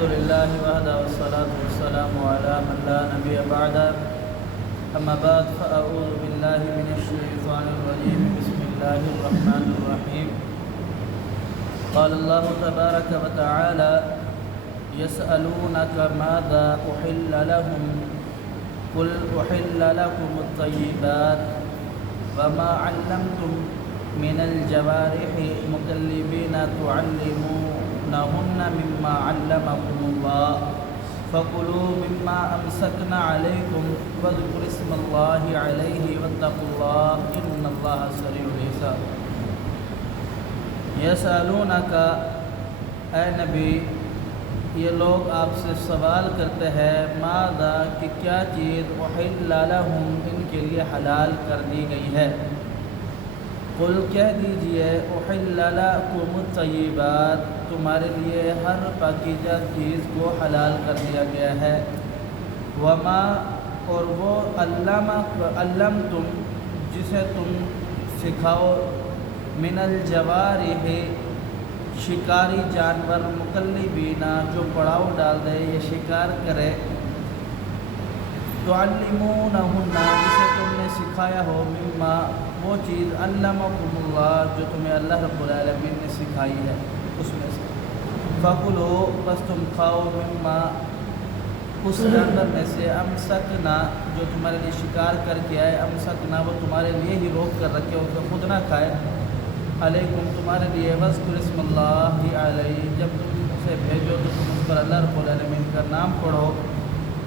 الحمد لله وحده والصلاة والسلام على من لا نبي بعده أما بعد فأعوذ بالله من الشيطان الرجيم بسم الله الرحمن الرحيم قال الله تبارك وتعالى يسألونك ماذا أحل لهم قل أحل لكم الطيبات وما علمتم من الجوارح مكلبين تعلمونهن مما علمكم الله فكلوا مما أمسكن عليكم واذكروا اسم الله عليه واتقوا الله إن الله سريع الحساب يسألونك اے نبی یہ لوگ آپ سے سوال کرتے ہیں ماذا کہ کیا چیز احل لہم ان کے لیے حلال کر دی گئی ہے قل کہہ دیجئے احل لکم الطیبات تمہارے لیے ہر پاکیزہ چیز کو حلال کر دیا گیا ہے وما اور وہ علمتم جسے تم سکھاؤ من الجوارح شکاری جانور مکلبینا جو پڑاؤ ڈال دے یا شکار کرے تعلمونہن جسے تم نے سکھایا ہو مما وہ چیز علمکم اللہ جو تمہیں اللہ رب العالمین نے سکھائی ہے اس میں سے فکلوا بس تم کھاؤ مما اس جانور میں سے امسکنا جو تمہارے لیے شکار کر کے آئے امسکنا وہ تمہارے لیے ہی روک کر رکھے اسے خود نہ کھائے علیکم تمہارے لیے واذکروا اسم اللہ علیہ جب تم اسے بھیجو تو تم اس پر اللہ رب العالمین کا نام پڑھو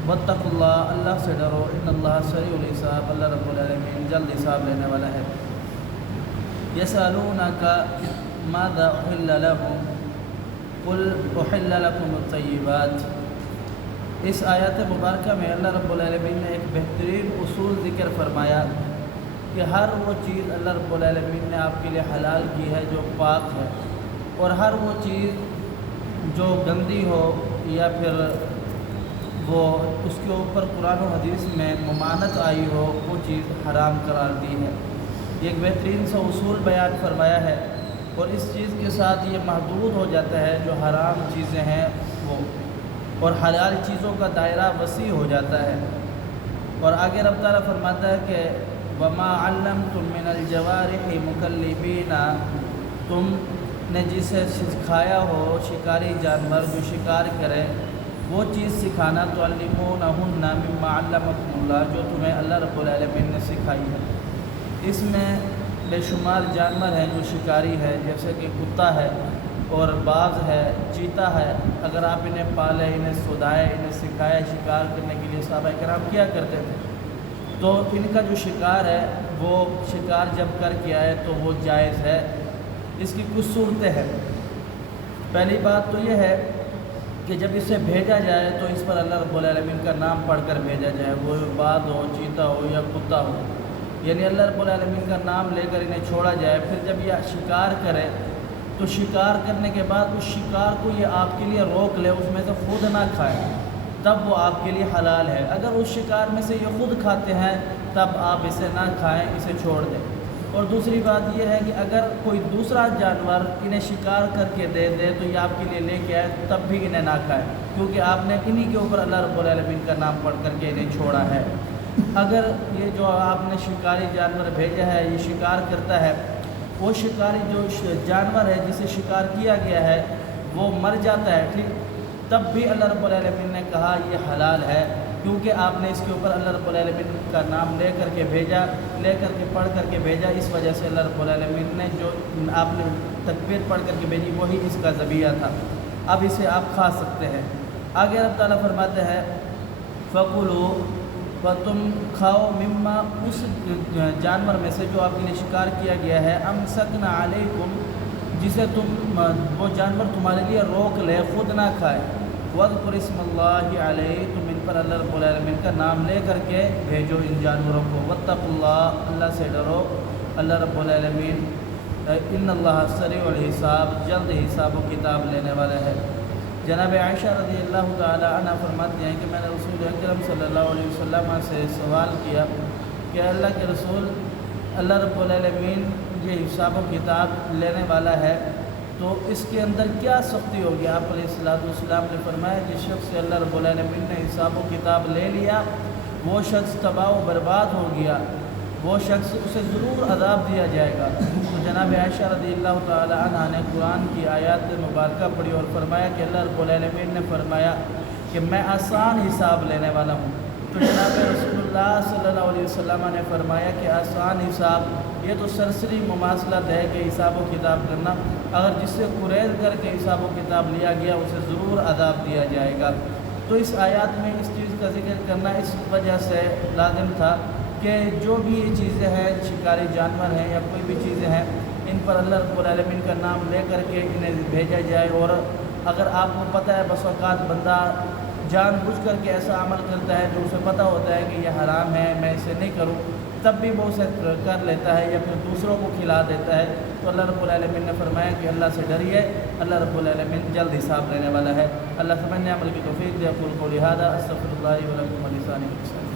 واتقوا اللہ اللہ سے ڈرو ان اللہ سریع الحساب اللہ رب العالمین جلد حساب لینے والا ہے یسألونک ماذا احل لهم قل احل لكم الطیبات اس آیات مبارکہ میں اللہ رب العالمین نے ایک بہترین اصول ذکر فرمایا کہ ہر وہ چیز اللہ رب العالمین نے آپ کے لیے حلال کی ہے جو پاک ہے اور ہر وہ چیز جو گندی ہو یا پھر وہ اس کے اوپر قرآن و حدیث میں ممانعت آئی ہو وہ چیز حرام قرار دی ہے یہ ایک بہترین سا اصول بیان فرمایا ہے اور اس چیز کے ساتھ یہ محدود ہو جاتا ہے جو حرام چیزیں ہیں وہ اور حلال چیزوں کا دائرہ وسیع ہو جاتا ہے اور آگے رب تعالیٰ فرماتا ہے کہ وما علمتم من الجوارح مکلبین تم نے جسے سکھایا ہو شکاری جانور جو شکار کرے وہ چیز سکھانا تعلمونہن مما علمکم اللہ جو تمہیں اللہ رب العالمین نے سکھائی ہے اس میں بے شمار جانور ہیں جو شکاری ہے جیسے کہ کتا ہے اور باز ہے چیتا ہے اگر آپ انہیں پالے انہیں سدھائے انہیں سکھائے شکار کرنے کے لیے صحابہ کرام کیا کرتے تھے تو ان کا جو شکار ہے وہ شکار جب کر کے آئے تو وہ جائز ہے اس کی کچھ صورتیں ہیں پہلی بات تو یہ ہے کہ جب اسے بھیجا جائے تو اس پر اللہ رب العالمین کا نام پڑھ کر بھیجا جائے وہ باز ہو چیتا ہو یا کتا ہو یعنی اللہ رب العالمین کا نام لے کر انہیں چھوڑا جائے پھر جب یہ شکار کرے تو شکار کرنے کے بعد اس شکار کو یہ آپ کے لیے روک لے اس میں سے خود نہ کھائے تب وہ آپ کے لیے حلال ہے اگر اس شکار میں سے یہ خود کھاتے ہیں تب آپ اسے نہ کھائیں اسے چھوڑ دیں اور دوسری بات یہ ہے کہ اگر کوئی دوسرا جانور انہیں شکار کر کے دے تو یہ آپ کے لیے لے کے آئے تب بھی انہیں نہ کھائیں کیونکہ آپ نے انہی کے اوپر اللہ رب العالمین کا نام پڑھ کر کے انہیں چھوڑا ہے اگر یہ جو آپ نے شکاری جانور بھیجا ہے یہ شکار کرتا ہے وہ شکاری جو جانور ہے جسے شکار کیا گیا ہے وہ مر جاتا ہے ٹھیک تب بھی اللہ رب العالمین نے کہا یہ حلال ہے کیونکہ آپ نے اس کے اوپر اللہ رب العالمین کا نام لے کر کے بھیجا لے کر کے پڑھ کر کے بھیجا اس وجہ سے اللہ رب العالمین نے جو آپ نے تکبیر پڑھ کر کے بھیجی وہی اس کا ذبیحہ تھا اب اسے آپ کھا سکتے ہیں آگے اللہ تعالیٰ فرماتے ہیں فکلوا تم کھاؤ مما اس جانور میں سے جو آپ کے لیے شکار کیا گیا ہے امسکنا علیکم جسے تم وہ جانور تمہارے لیے روک لے خود نہ کھائے واذکروا اسم اللہ علیہ تم ان پر اللہ رب العالمین کا نام لے کر کے بھیجو ان جانوروں کو واتقوا اللہ اللہ سے ڈرو اللہ رب العالمین ان اللہ سریع الحساب جلد حساب و کتاب لینے والا ہے جناب عائشہ رضی اللہ تعالی عنہ فرماتی ہیں کہ میں نے رسول اکرم صلی اللہ علیہ وسلم سے سوال کیا کہ اللہ کے رسول اللہ رب العالمین یہ حساب و کتاب لینے والا ہے تو اس کے اندر کیا سختی ہوگی؟ آپ علیہ السلام نے فرمایا جس شخص سے اللہ رب العالمین نے حساب و کتاب لے لیا وہ شخص تباہ و برباد ہو گیا، وہ شخص اسے ضرور عذاب دیا جائے گا۔ تو جناب عائشہ رضی اللہ تعالی عنہ نے قرآن کی آیات مبارکہ پڑھی اور فرمایا کہ اللہ رب العالمین نے فرمایا کہ میں آسان حساب لینے والا ہوں۔ تو جناب رسول اللہ صلی اللہ علیہ وسلم نے فرمایا کہ آسان حساب یہ تو سرسری مماثلت ہے کہ حساب و کتاب کرنا، اگر جس سے قریض کر کے حساب و کتاب لیا گیا اسے ضرور عذاب دیا جائے گا۔ تو اس آیات میں اس چیز کا ذکر کرنا اس وجہ سے لازم تھا کہ جو بھی چیزیں ہیں، شکاری جانور ہیں یا کوئی بھی چیزیں ہیں، ان پر اللہ رب العالمین کا نام لے کر کے انہیں بھیجا جائے۔ اور اگر آپ کو پتہ ہے بس اوقات بندہ جان بوجھ کر کے ایسا عمل کرتا ہے جو اسے پتہ ہوتا ہے کہ یہ حرام ہے، میں اسے نہیں کروں، تب بھی وہ اسے کر لیتا ہے یا پھر دوسروں کو کھلا دیتا ہے، تو اللہ رب العالمین نے فرمایا کہ اللہ سے ڈریے، اللہ رب العالمین جلد حساب لینے والا ہے۔ اللہ سمجھنے عمل کی توفیق دے۔ اقول قولی ھذا استغفر اللہ ولکم ولسائر المسلمین۔